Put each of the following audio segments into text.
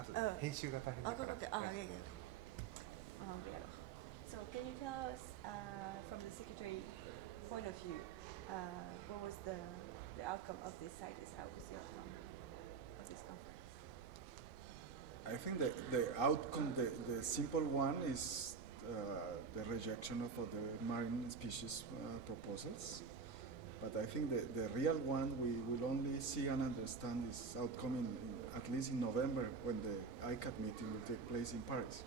後で編集が大変だから。So can you tell us, from the secretary point of view, what was the outcome of this CITES? How was the outcome of this conference? I think the outcome, the simple one is the rejection of the marine species proposals. But I think the real one we will only see and understand this outcome at least in November, when the ICAT meeting will take place in Paris.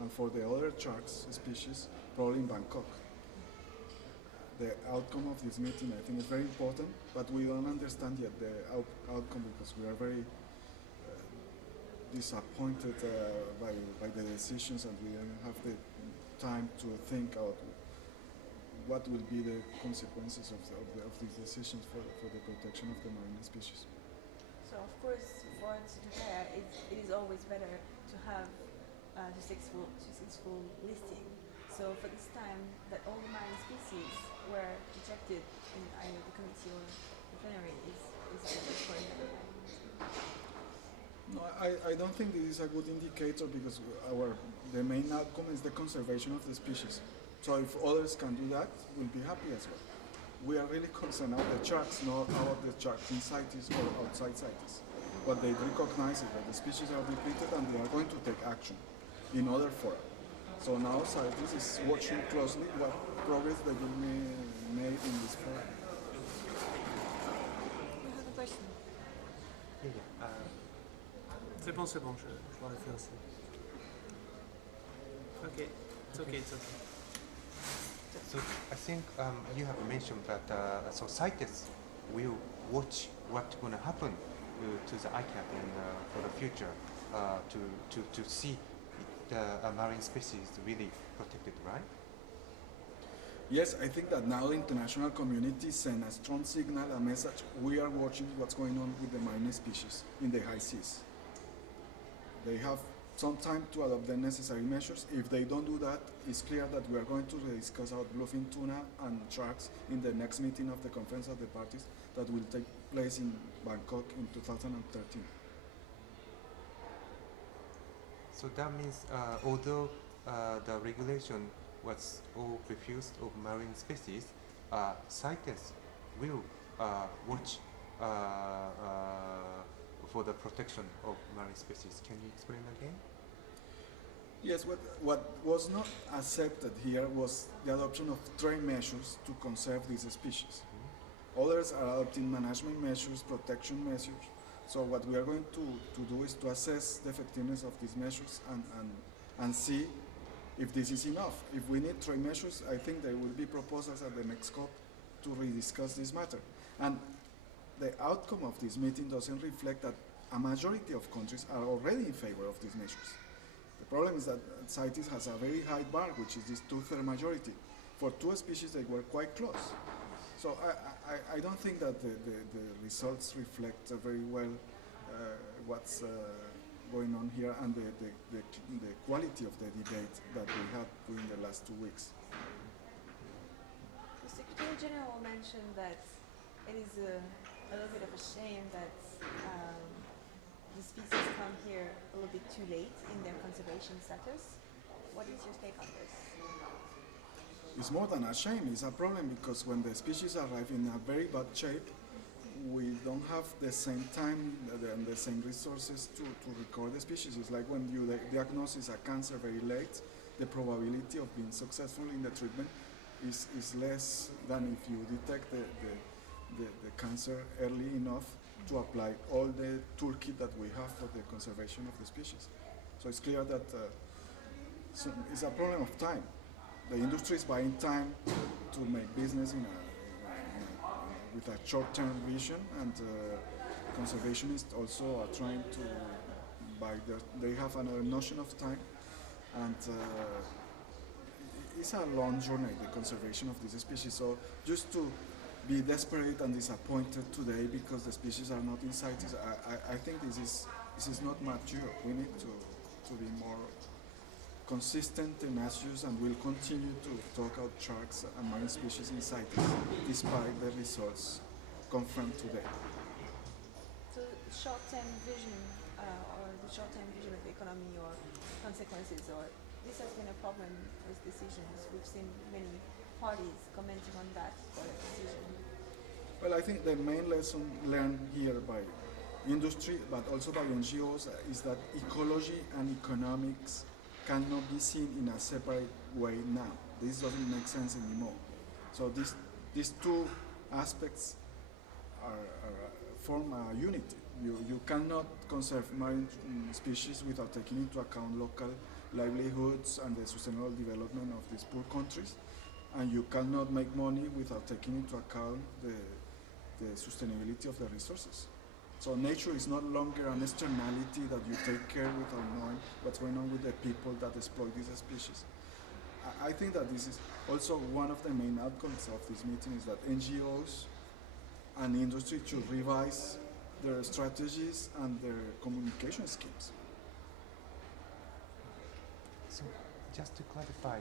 And for the other sharks species, probably in Bangkok. The outcome of this meeting, I think, is very important, but we don't understand yet the outcome because we are very disappointed by the decisions, and we don't have the time to think about what will be the consequences of these decisions for the protection of the marine species. So of course, for Tsutoya, it is always better to have the successful listing. So for this time, that all the marine species were rejected in either the committee or the plenary is important. No, I don't think this is a good indicator, because the main outcome is the conservation of the species. So if others can do that, we'll be happy as well. We are really concerned about the sharks, not about the sharks in CITES or outside CITES. But they recognize it, that the species are depleted, and they are going to take action in other fora. So now CITES is watching closely what progress they will be made in this fora. You have a question? C'est bon, je l'aurais fait aussi. Okay, it's okay. So I think you have mentioned that so CITES will watch what's going to happen to the ICAT for the future to see the marine species really protected, right? Yes, I think that now the international community send a strong signal, a message. We are watching what's going on with the marine species in the high seas. They have some time to adopt the necessary measures. If they don't do that, it's clear that we are going to discuss about bluefin tuna and sharks in the next meeting of the Conference of the Parties that will take place in Bangkok in 2013. So that means although the regulation was all refused of marine species, CITES will watch for the protection of marine species. Can you explain again? Yes, what was not accepted here was the adoption of trade measures to conserve these species. Others are adopting management measures, protection measures. So what we are going to do is to assess the effectiveness of these measures and see if this is enough. If we need trade measures, I think there will be proposals at the next COP to rediscuss this matter. And the outcome of this meeting doesn't reflect that a majority of countries are already in favor of these measures. The problem is that CITES has a very high bar, which is this 2/3 majority. For two species, they were quite close. So I don't think that the results reflect very well what's going on here and the quality of the debate that we had during the last 2 weeks. The Secretary General mentioned that it is a little bit of a shame that the species come here a little bit too late in their conservation status. What is your take on this? It's more than a shame, it's a problem, because when the species arrive in a very bad shape, we don't have the same time and the same resources to record the species. It's like when you diagnose a cancer very late, the probability of being successful in the treatment is less than if you detect the cancer early enough to apply all the toolkit that we have for the conservation of the species. So it's clear that it's a problem of time. The industry is buying time to make business with a short-term vision, and conservationists also are trying to buy they have another notion of time, and it's a long journey, the conservation of this species. So just to be desperate and disappointed today because the species are not in CITES, I think this is not mature. We need to be more consistent in issues, and we'll continue to talk about sharks and marine species in CITES despite the results confirmed today. So short-term vision or the short-term vision of the economy or consequences, or this has been a problem with decisions. We've seen many parties commenting on that for a decision. Well, I think the main lesson learned here by industry, but also by NGOs, is that ecology and economics cannot be seen in a separate way now. This doesn't make sense anymore. So these two aspects form a unity. You cannot conserve marine species without taking into account local livelihoods and the sustainable development of these poor countries, and you cannot make money without taking into account the sustainability of the resources. So nature is no longer an externality that you take care without knowing what's going on with the people that exploit these species. I think that this is also one of the main outcomes of this meeting, is that NGOs and industry should revise their strategies and their communication schemes. So just to clarify,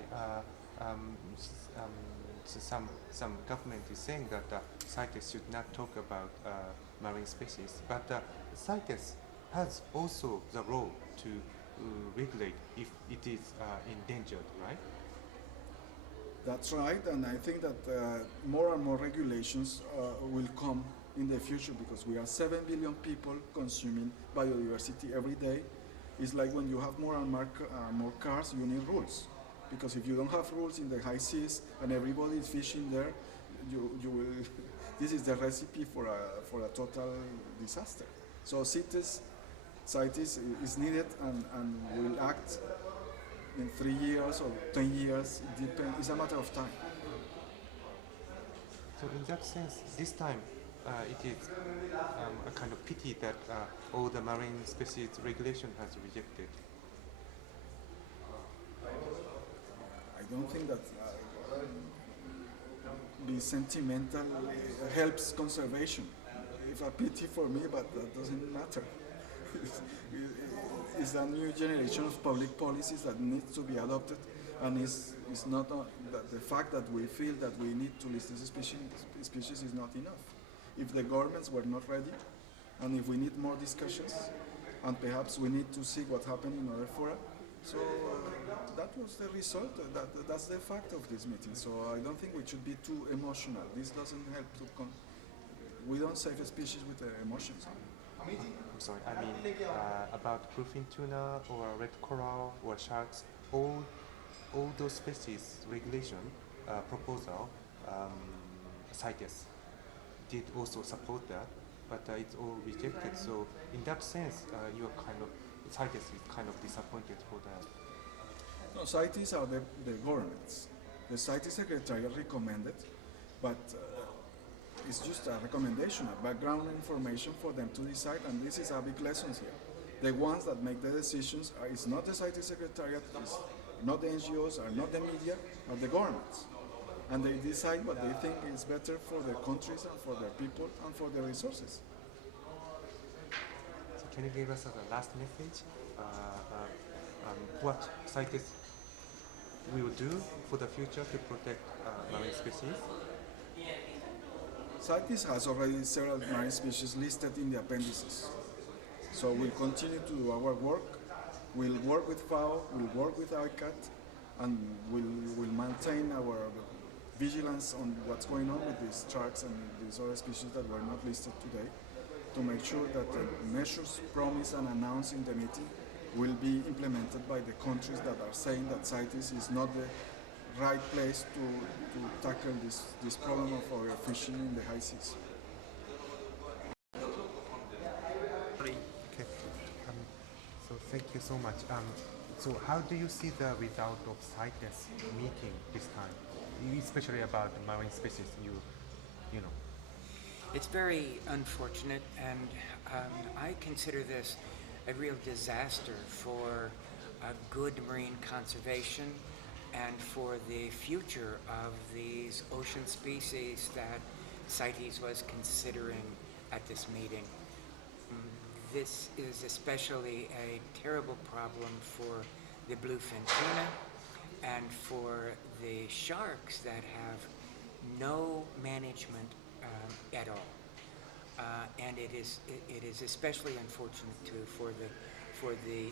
so some government is saying that CITES should not talk about marine species, but CITES has also the role to regulate if it is endangered, right? That's right, and I think that more and more regulations will come in the future, because we are 7 billion people consuming biodiversity every day. It's like when you have more and more cars, you need rules. Because if you don't have rules in the high seas and everybody is fishing there, you will. This is the recipe for a total disaster. So CITES is needed and will act in 3 years or 10 years. It depends. It's a matter of time. So in that sense, this time it is a kind of pity that all the marine species regulation has rejected. I don't think that being sentimental helps conservation. It's a pity for me, but that doesn't matter. It's a new generation of public policies that needs to be adopted, and it's not the fact that we feel that we need to list this species is not enough. If the governments were not ready, and if we need more discussions, and perhaps we need to see what happened in other fora. So that was the result. That's the fact of this meeting. So I don't think we should be too emotional. This doesn't help to. We don't save a species with emotions. I'm sorry. I mean about bluefin tuna or red coral or sharks. All those species regulation proposal. CITES did also support that, but it's all rejected. So in that sense, you're kind of. CITES is kind of disappointed for that. No, CITES are the governments. The CITES Secretariat recommended, but it's just a recommendation, a background information for them to decide, and this is a big lesson here. The ones that make the decisions is not the CITES Secretariat, it's not the NGOs, are not the media, are the governments. And they decide what they think is better for their countries and for their people and for their resources. Can you give us a last message? What CITES will do for the future to protect marine species? CITES has already several marine species listed in the appendices. So we'll continue to do our work. We'll work with FAO, we'll work with ICAT, and we'll maintain our vigilance on what's going on with these sharks and these other species that were not listed today, to make sure that the measures promised and announced in the meeting will be implemented by the countries that are saying that CITES is not the right place to tackle this problem of overfishing in the high seas. Okay. So thank you so much. So how do you see the result of CITES meeting this time, especially about the marine species? You know. It's very unfortunate, and I consider this a real disaster for good marine conservation and for the future of these ocean species that CITES was considering at this meeting. This is especially a terrible problem for the bluefin tuna and for the sharks that have no management at all. and it is especially unfortunate too for the